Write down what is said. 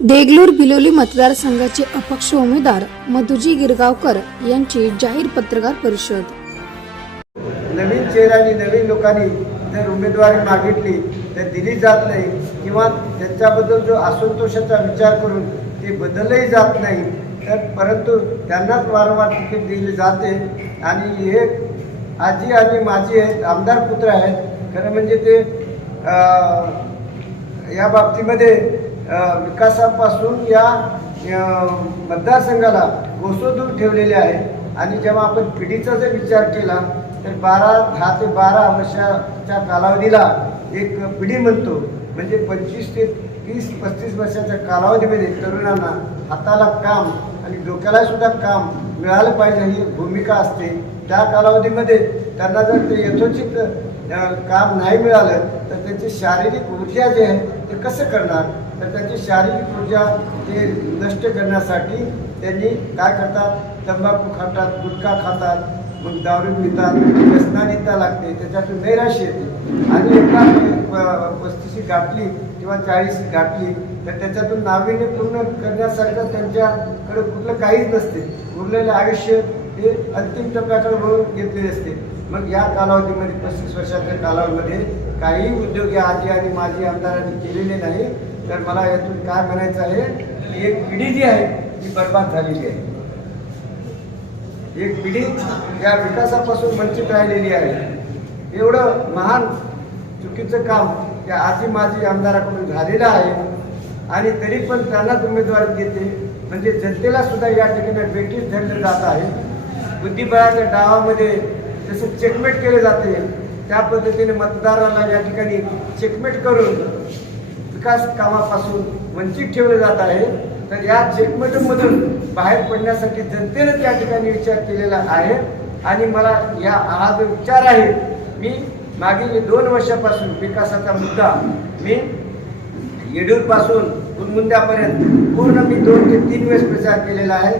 देगलूर बिलोली मतदारसंघाचे अपक्ष उमेदवार मधुजी गिरगावकर यांची जाहीर पत्रकार परिषद. नवीन चेहऱ्यांनी नवीन लोकांनी जर उमेदवारी मागितली तर दिली जात नाही. किंवा त्यांच्याबद्दल जो असंतोषाचा विचार करून ते बदलही जात नाही. तर परंतु त्यांनाच वारंवार तिकीट दिले जाते. आणि हे आजी आणि माझी आहेत आमदार पुत्र आहेत. खरं म्हणजे ते या बाबतीमध्ये विकासापासून या मतदारसंघाला गोसोदूर ठेवलेले आहे. आणि जेव्हा आपण पिढीचा जर विचार केला तर बारा दहा ते बारा वर्षाच्या कालावधीला एक पिढी म्हणतो. म्हणजे पंचवीस ते तीस पस्तीस वर्षाच्या कालावधीमध्ये तरुणांना हाताला काम आणि डोक्याला सुद्धा काम मिळालं पाहिजे ही भूमिका असते. त्या कालावधीमध्ये त्यांना जर ते यथोचित काम नाही मिळालं तर त्यांची शारीरिक ऊर्जा जे आहे ते कसं करणार? तर त्यांची शारीरिक ऊर्जा ते नष्ट करण्यासाठी त्यांनी काय करतात? तंबाखू खातात गुटखा खातात मग दारू पितात व्यसनानिता लागते त्याच्यातून नैराश्य येते. आणि एका पस्तीशी गाठली किंवा चाळीस गाठली तर त्याच्यातून नाविन्यपूर्ण करण्यासारखं त्यांच्याकडे कुठलं काहीच नसते. उरलेलं आयुष्य हे अंतिम टप्प्याकडे म्हणून घेतलेले असते. मग या कालावधीमध्ये पस्तीस वर्षाच्या कालावधीमध्ये काही उद्योग या आजी आणि माजी आमदारांनी केलेले नाही. तर मला यातून काय म्हणायचं आहे की एक पिढी जी आहे ती बर्बाद झालेली आहे. एक पिढी या विकासापासून वंचित राहिलेली आहे. एवढं महान चुकीचं काम त्या आजी माजी आमदाराकडून झालेलं आहे. आणि तरी पण त्यांनाच उमेदवारी देते. म्हणजे जनतेला सुद्धा या ठिकाणी वेटीस धरलं जात आहे. बुद्धिबळाच्या डावामध्ये जसं चेकमेट केले जाते त्या पद्धतीने मतदाराला या ठिकाणी चेकमेट करून विकास कामापासून वंचित ठेवलं जात आहे. तर या चेकमेटमधून बाहेर पडण्यासाठी जनतेनं त्या ठिकाणी विचार केलेला आहे. आणि मला या हा जो विचार आहे मी मागील दोन वर्षापासून विकासाचा मुद्दा मी येडूरपासून गुणमुंद्यापर्यंत पूर्ण मी दोन ते तीन वेळेस प्रचार केलेला आहे.